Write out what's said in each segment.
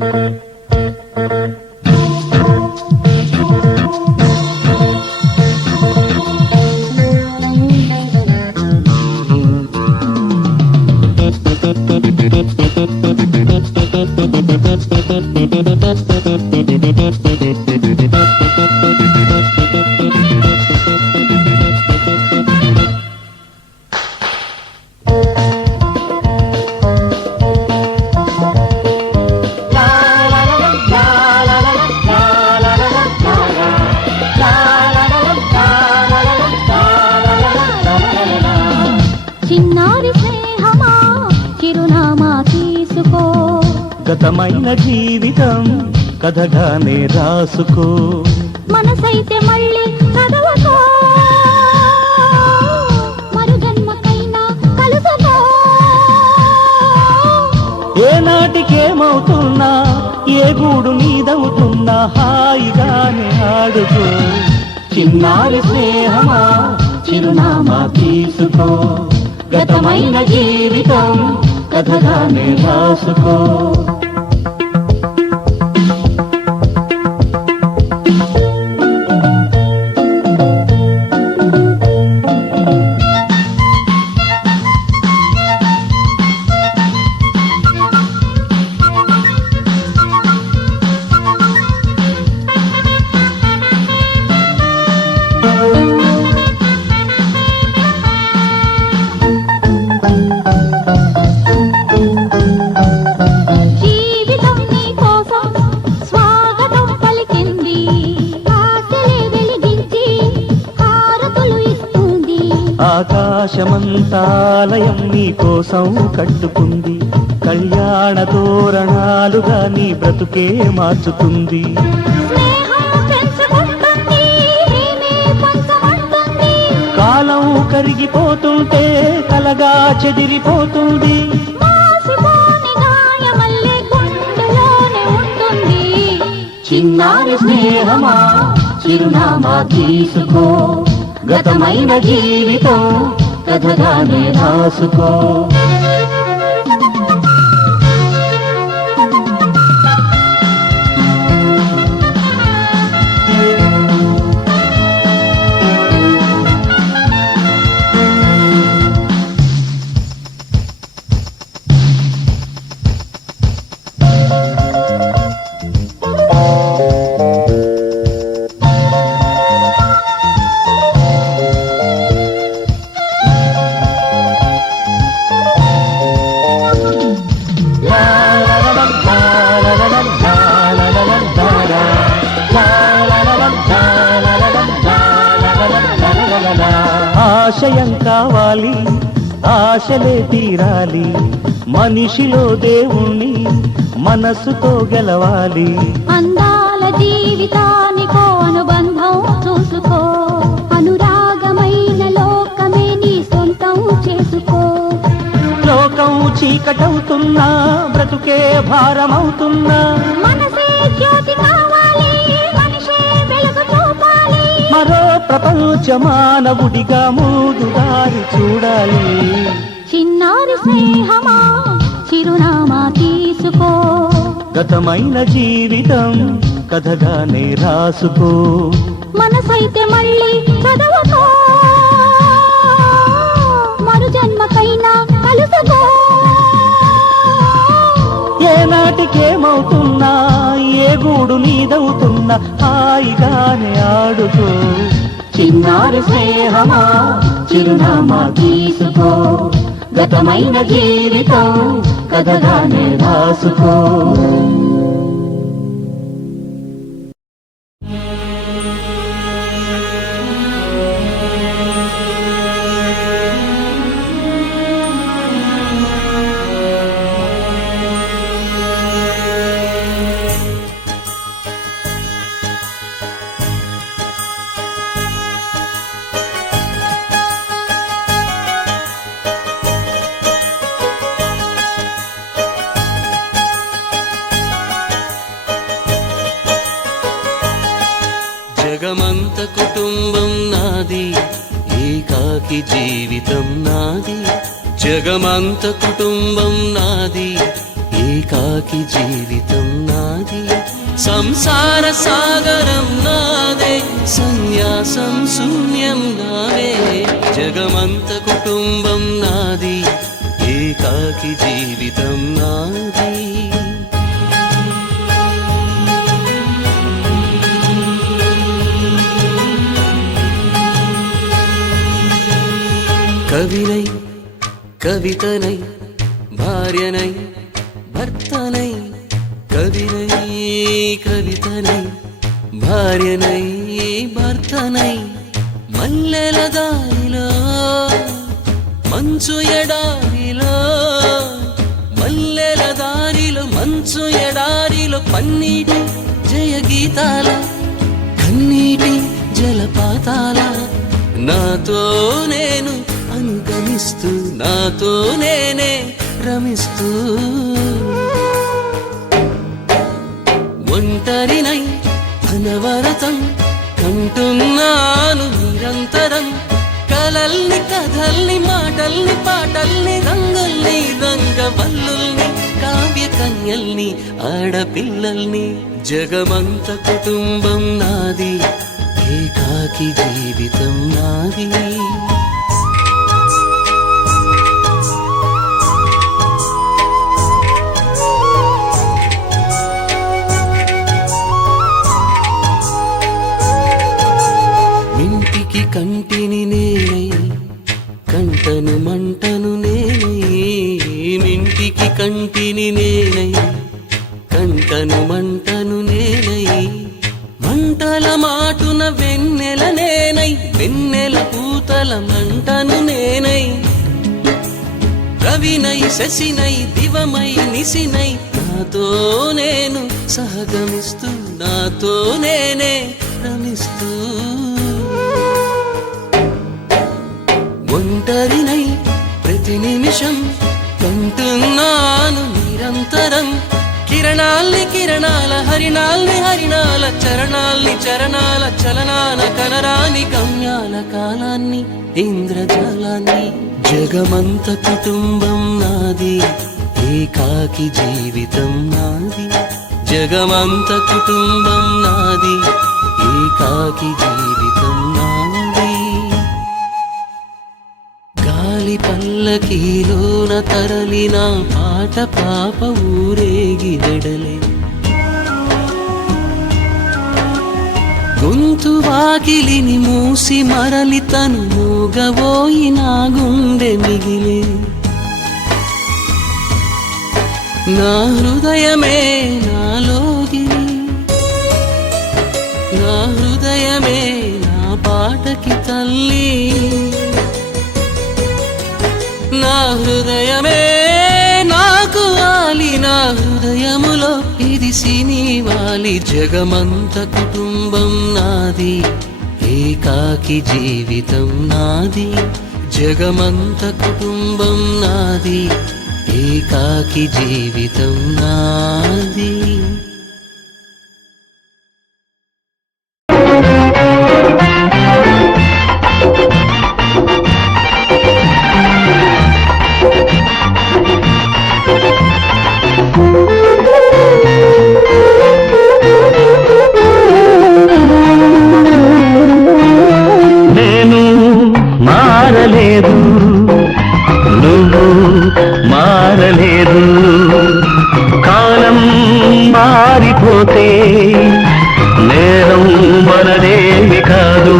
చిన్నారి కథగానే రాసుకో. మనసైతే మళ్ళీ చదవకో. కలుసుకో. ఏనాటికేమవుతున్నా ఏ గూడు నీదవుతున్నా హాయిగానే ఆడుకో. చిన్నారి స్నేహమా చిరునామా తీసుకో. గతమైన జీవితం కథగానే రాసుకో. ఆకాశమంతాలయం నీ కోసం కట్టుకుంది. కళ్యాణ తోరణాలుగా నీ బ్రతుకే మార్చుతుంది. కాలం కరిగిపోతుంటే కలగా చెదిరిపోతుంది. చిన్నారి స్నేహమా చిరునామా తీసుకో. గతమైన జీవితం కథగానే రాసుకో ఆశయం కావాలి ఆశలే తీరాలి. మనిషిలో దేవుణ్ణి మనస్సుతో గెలవాలి. అందాల జీవితానికో అనుబంధం చూసుకో. అనురాగమైన లోకమే నీ సొంతం చేసుకో. లోకం చీకటవుతున్నా బ్రతుకే భారమవుతున్నా. మనసే జ్యోతి కావాలి. మరో ప్రపంచ మానవుడిగా మూడు దారి చూడాలి. చిన్నారి స్నేహమా చిరునామా తీసుకో. గతమైన జీవితం కథగానే రాసుకో. మనసైతే మళ్ళీ చదవకో. మరు జన్మకైనా కలుసుకో. ఏనాటికేమవుతున్నా? ఏ గూడు నీదవుతున్నా? హాయిగానే ఆడుకో. చిన్నారి స్నేహమా? చిరునామా తీసుకో. గతమైన జీవితం కథగానే రాసుకో. కుటుంబం నాది ఏకాకి జీవితం నాది జగమంత కుటుంబం నాది ఏకాకి జీవితం నాది. సంసార సాగరం నాదే సన్యాసం శూన్యం నావే జగమంత కుటుంబం నాది ఏకాకి జీవితం నాది. కవినై కవితనై భార్యనై భర్తనై కవినై కవితనై భార్యనై భర్తనై మల్లెల దారిలో మంచు ఎడారిలో మల్లెల దారిలో మంచు ఎడారిలో పన్నీటి జయ గీతాల కన్నీటి జలపాతాల నాతో నేను రమిస్తూ నాతో నేనే రమిస్తూ. ఒంటరినై అనవరతం కంటున్నాను నిరంతరం. కలల్ని కథల్ని మాటల్ని పాటల్ని రంగుల్ని రంగవల్లుల్ని కావ్య కన్యల్ని ఆడపిల్లల్ని జగమంత కుటుంబం నాది ఏకాకి జీవితం నాది. కంటను మంటను నేనై మంటల మాటున వెన్నెల నేనై వెన్నెల పూతల మంటను నేనై. రవినై శశినై దివమై నిసినై నాతో నేను సహగమిస్తూ నాతో నేనే రమిస్తూ. ఒంటరినై ప్రతి నిమిషం కంటున్నాను నిరంతరం. కిరణాల్ని కిరణాల హరిణాల్ని హరిణాల చరణాల్ని చరణాల చలనాల కలరాని గమ్యాల కాలాన్ని ఇంద్రజాలాన్ని జగమంత కుటుంబం నాది ఏకాకి జీవితం నాది జగమంత కుటుంబం నాది ఏకాకి జీవితం పల్లకీలోన తరలిన పాట పాప ఊరేగి వెడలే. గొంతు వాకిలిని మూసి మరలి తను మూగబోయి నా గుండె మిగిలే. నా హృదయమే నాలోగిలి నా హృదయమే నా పాటకి తల్లి. హృదయములో ఇది సినివాలి జగమంత కుటుంబం నాది. ఏకాకి జీవితం నాది. జగమంత కుటుంబం నాది. ఏకాకి జీవితం నాది. మారలేదు. నువ్వు మారలేదు. కాలం మారిపోతే నేరం మనదేమి కాదు.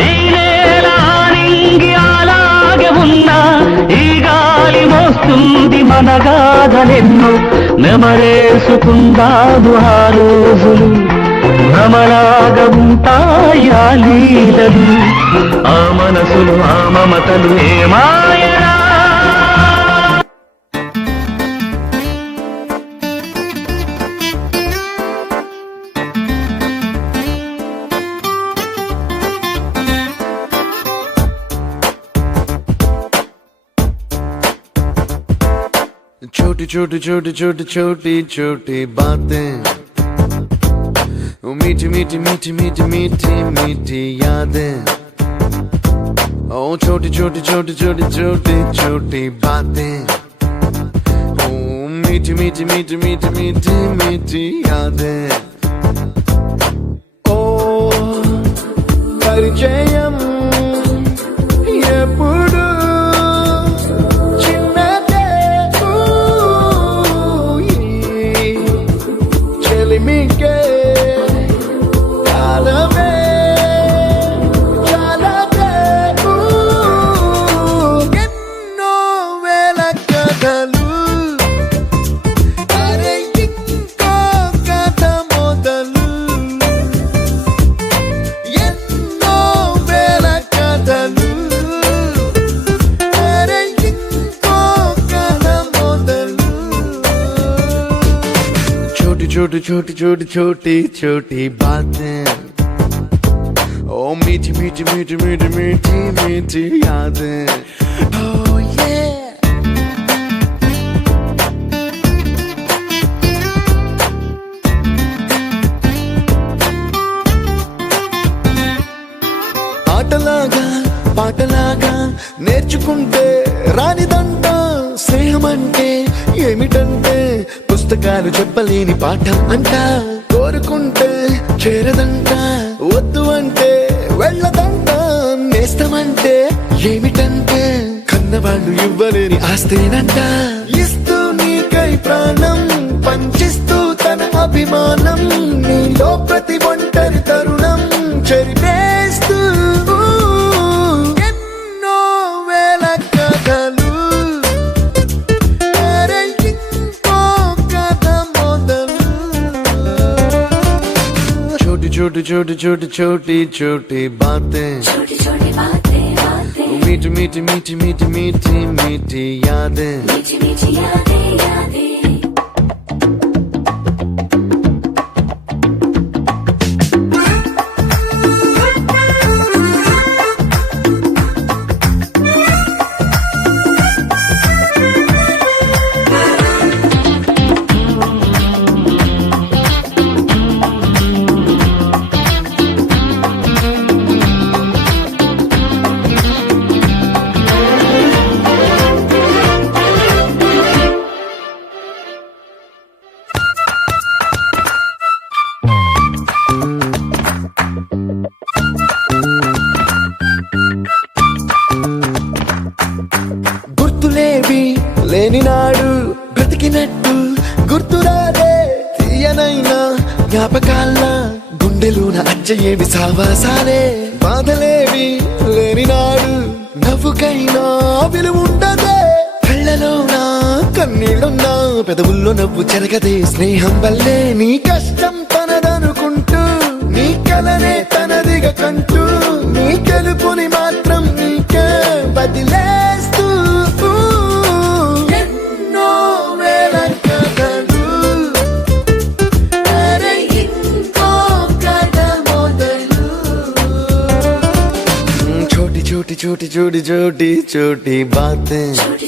ఈ నేల నింగి అలాగే ఉన్నా ఈ గాలి మోస్తుంది మన గాథలెన్నో నెమరేసుకుందాదు ఆ రోజులు. భ్రమలాగా ఉంటాయా లీలలు. ఆ మనసులు ఆ మమతలు ఏమాయరా छोटी छोटी छोटी छोटी छोटी छोटी बातें ओ मीठी मीठी मीठी मीठी मीठी मीठी यादें ओ छोटी छोटी छोटी छोटी छोटी छोटी बातें ओ मीठी मीठी मीठी मीठी मीठी मीठी यादें ओ परिचय छोटी छोटी छोटी छोटी छोटी छोटी बातें ओ मीठी मीठी मीठी मीठी मीठी मीठी यादें Oh yeah ఆటలాగా పాటలాగా నేర్చుకుంటే రానిదంట పుస్తకాలు చెప్పలేని పాఠం అంట. కోరుకుంటే చేరదంట వద్దు అంటే వెళ్ళదంట నేస్తమంటే ఏమిటంటే కన్నవాళ్ళు ఇవ్వలేని ఆస్తేనంట. ఇస్తూ నీకై ప్రాణం పంచిస్తూ తన అభిమానం నీలో ప్రతి ఒంటరి తరుణం చెరిపే छोटी छोटी छोटी छोटी छोटी बातें। छोटी छोटी बातें बातें। मीठी मीठी मीठी मीठी मीठी मीठी यादें। मीठी मीठी यादें यादें। గుర్తులేవి లేని నాడు బ్రతికినట్టు గుర్తురాదే తీయనైనా జ్ఞాపకాల గుండెలోన అచ్చయేవి సావాసాలే. బాధలేవి లేని నాడు నవ్వుకైనా విలువుండదే. కళ్ళలోన కన్నీళ్ళున్నా పెదవుల్లో నవ్వు జరగదే స్నేహం వల్లే నీ కష్టం తనదనుకుంటూ నీ కలనే తనదిగా కంటూ నీ छोटी छोटी छोटी बातें।